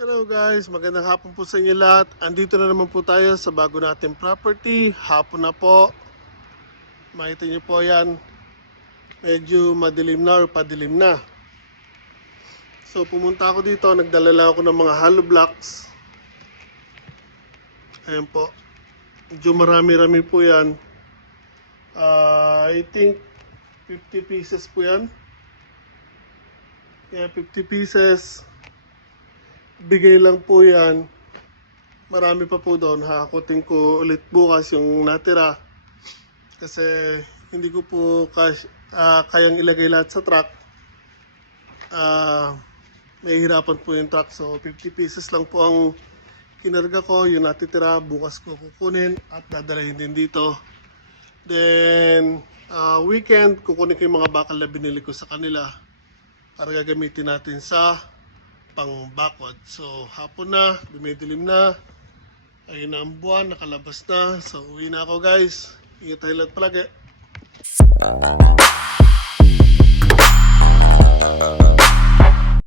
Hello guys, magandang hapon po sa inyo lahat. Andito na naman po tayo sa bago nating property. Hapon na po. Makita niyo po yan. Medyo madilim na or padilim na. So pumunta ako dito, nagdala lang ako ng mga hollow blocks. Ayan po. Medyo marami-rami po yan. I think 50 pieces po yan. Yeah, 50 pieces. Bigay lang po yan. Marami pa po doon. Hakutin ko ulit bukas yung natira. Kasi hindi ko po kayang ilagay lahat sa truck. May hirapan po yung truck. So 50 pieces lang po ang kinarga ko. Yung natitira bukas ko kukunin at dadalhin din dito. Then weekend kukunin ko yung mga bakal na binili ko sa kanila para gagamitin natin sa pang backward. So hapon na, dumidilim na, ayun na ang buwan, nakalabas na. So uwi na ako guys, ingat tayo lahat palagi.